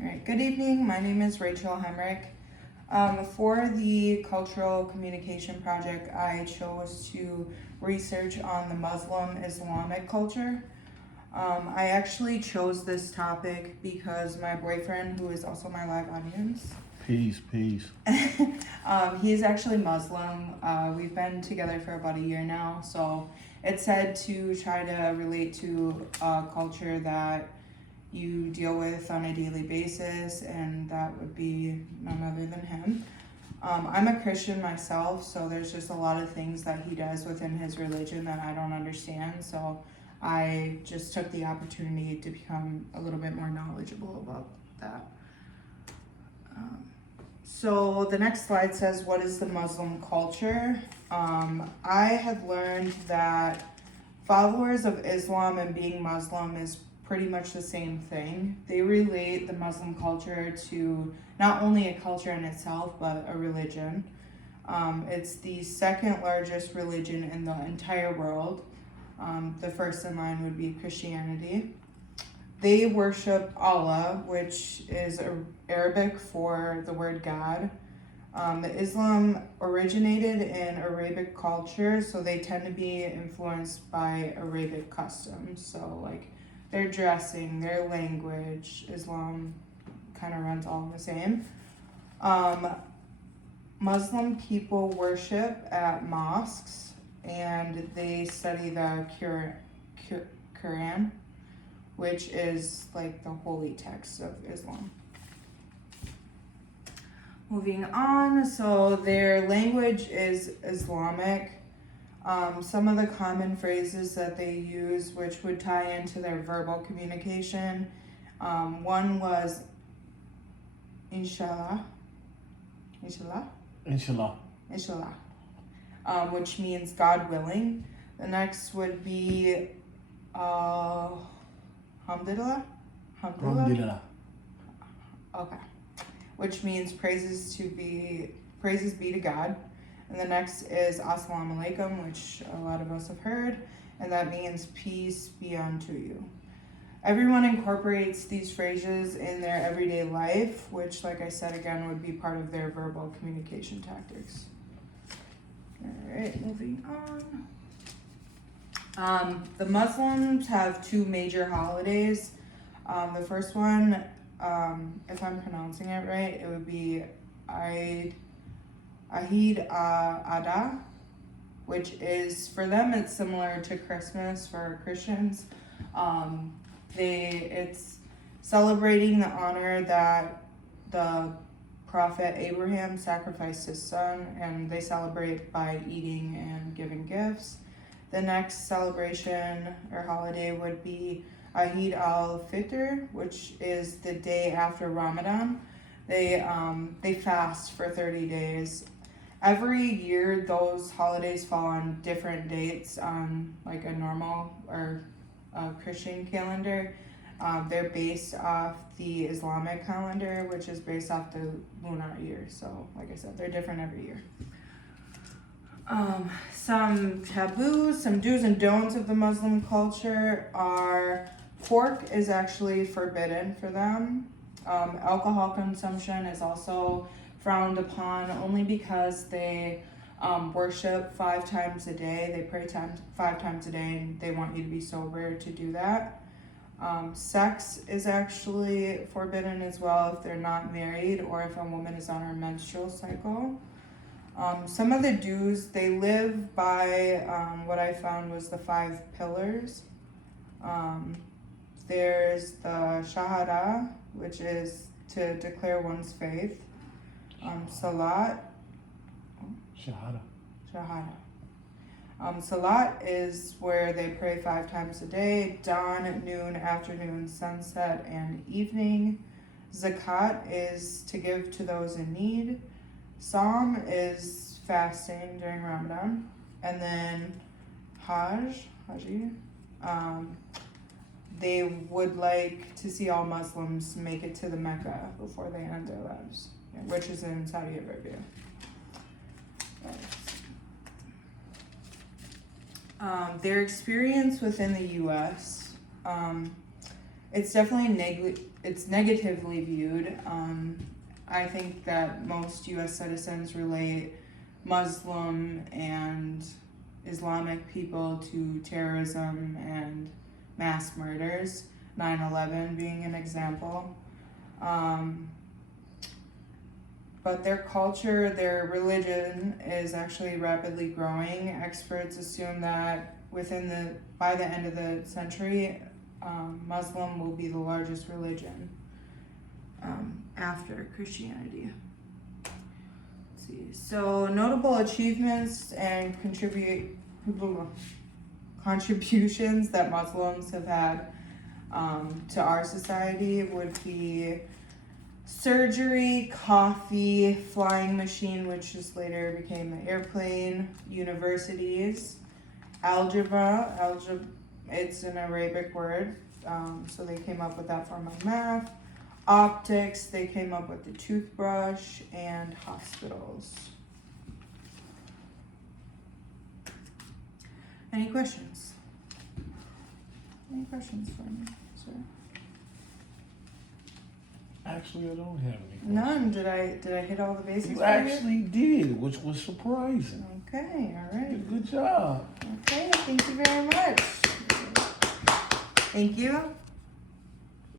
All right, good evening. My name is Rachel Hemrick. For the cultural communication project, I chose to research on the Muslim Islamic culture. I actually chose this topic because my boyfriend, who is also my live audience, Peace. he is actually Muslim. We've been together for about a year now, so it's said to try to relate to a culture that you deal with on a daily basis, and that would be none other than him. I'm a Christian myself, so there's just a lot of things that he does within his religion that I don't understand, so I just took the opportunity to become a little bit more knowledgeable about that. So the next slide says, what is the Muslim culture? I have learned that followers of Islam and being Muslim is pretty much the same thing. They relate the Muslim culture to not only a culture in itself, but a religion. It's the second largest religion in the entire world. The first in line would be Christianity. They worship Allah, which is Arabic for the word God. The Islam originated in Arabic culture, so they tend to be influenced by Arabic customs. So like their dressing, their language, Islam kind of runs all the same. Muslim people worship at mosques and they study the Quran, which is like the holy text of Islam. Moving on, so their language is Islamic. Some of the common phrases that they use, which would tie into their verbal communication, one was inshallah, which means God willing. The next would be Alhamdulillah. Okay. Which means praises be to God. And the next is Assalamu alaikum, which a lot of us have heard, and that means peace be unto you. Everyone incorporates these phrases in their everyday life, which, like I said again, would be part of their verbal communication tactics. All right, moving on. The Muslims have two major holidays. The first one, if I'm pronouncing it right, it would be Eid Adha, which is, for them, it's similar to Christmas for Christians. It's celebrating the honor that the Prophet Abraham sacrificed his son, and they celebrate by eating and giving gifts. The next celebration or holiday would be Eid al-Fitr, which is the day after Ramadan. They fast for 30 days. Every year, those holidays fall on different dates on like a normal or Christian calendar. They're based off the Islamic calendar, which is based off the lunar year. So, like I said, they're different every year. Some taboos, some do's and don'ts of the Muslim culture are pork is actually forbidden for them. Alcohol consumption is also frowned upon only because they worship 5 times a day. They pray 5 times a day, and they want you to be sober to do that. Sex is actually forbidden as well if they're not married or if a woman is on her menstrual cycle. Some of the do's, they live by what I found was the 5 pillars. There's the Shahada, which is to declare one's faith. Salat. Shahada. Salat is where they pray 5 times a day, dawn, noon, afternoon, sunset, and evening. Zakat is to give to those in need. Saum is fasting during Ramadan. And then Haji, they would like to see all Muslims make it to the Mecca before they end their lives, which is in Saudi Arabia. Their experience within the U.S., it's definitely it's negatively viewed. I think that most U.S. citizens relate Muslim and Islamic people to terrorism and mass murders, 9/11 being an example. But their culture, their religion is actually rapidly growing. Experts assume that by the end of the century, Muslim will be the largest religion after Christianity. Let's see. So notable achievements and contributions that Muslims have had to our society would be surgery, coffee, flying machine, which just later became the airplane, universities, algebra, it's an Arabic word, so they came up with that form of math, optics, they came up with the toothbrush, and hospitals. Any questions? Any questions for me, sir? Actually, I don't have any. None. Did I hit all the bases? You actually did, which was surprising. Okay, all right. Good job. Okay, thank you very much. Thank you.